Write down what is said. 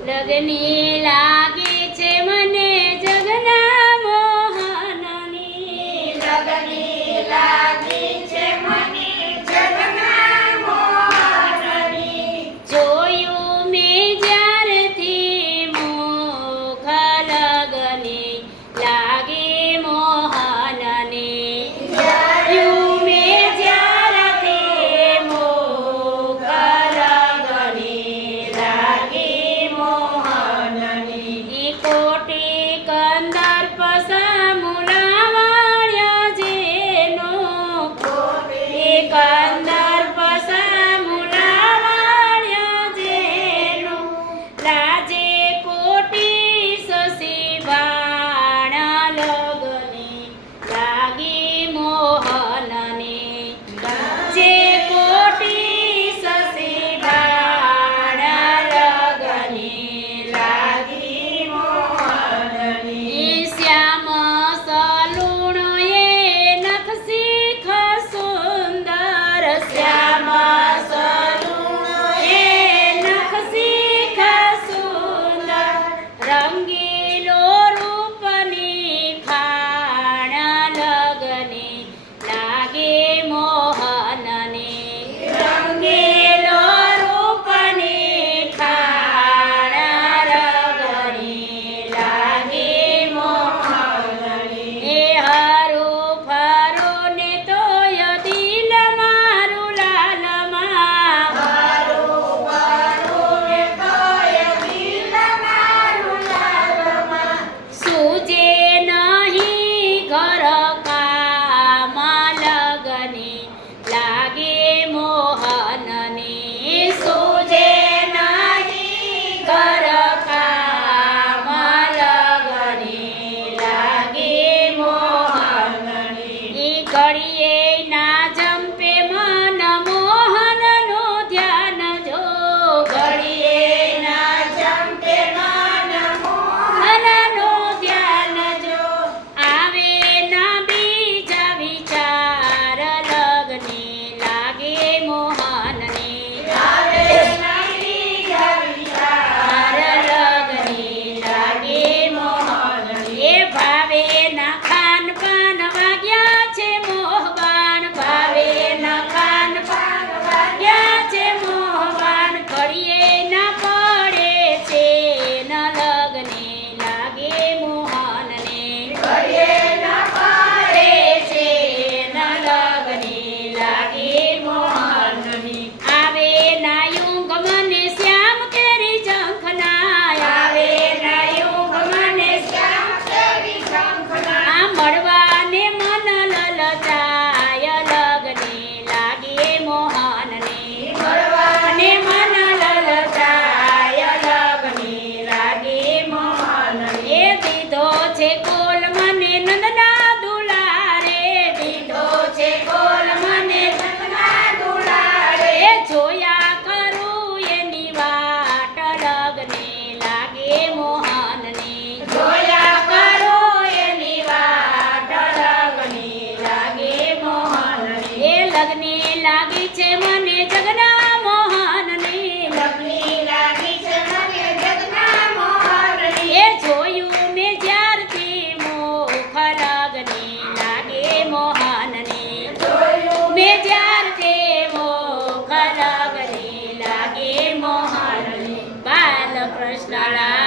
લગને લાગે છે મને જગના મોહનની. લગને લાગે લગ્ને લાગી છે મને જગના મોહન ને લગ્ને છે મને જગના મોહન એ જોયું મે જ્યારથી મોખ લગ્ને લાગે મોહન ને જોયું મે જ્યારથી મોખ લગ્ને લાગે મોહન બાલકૃષ્ણ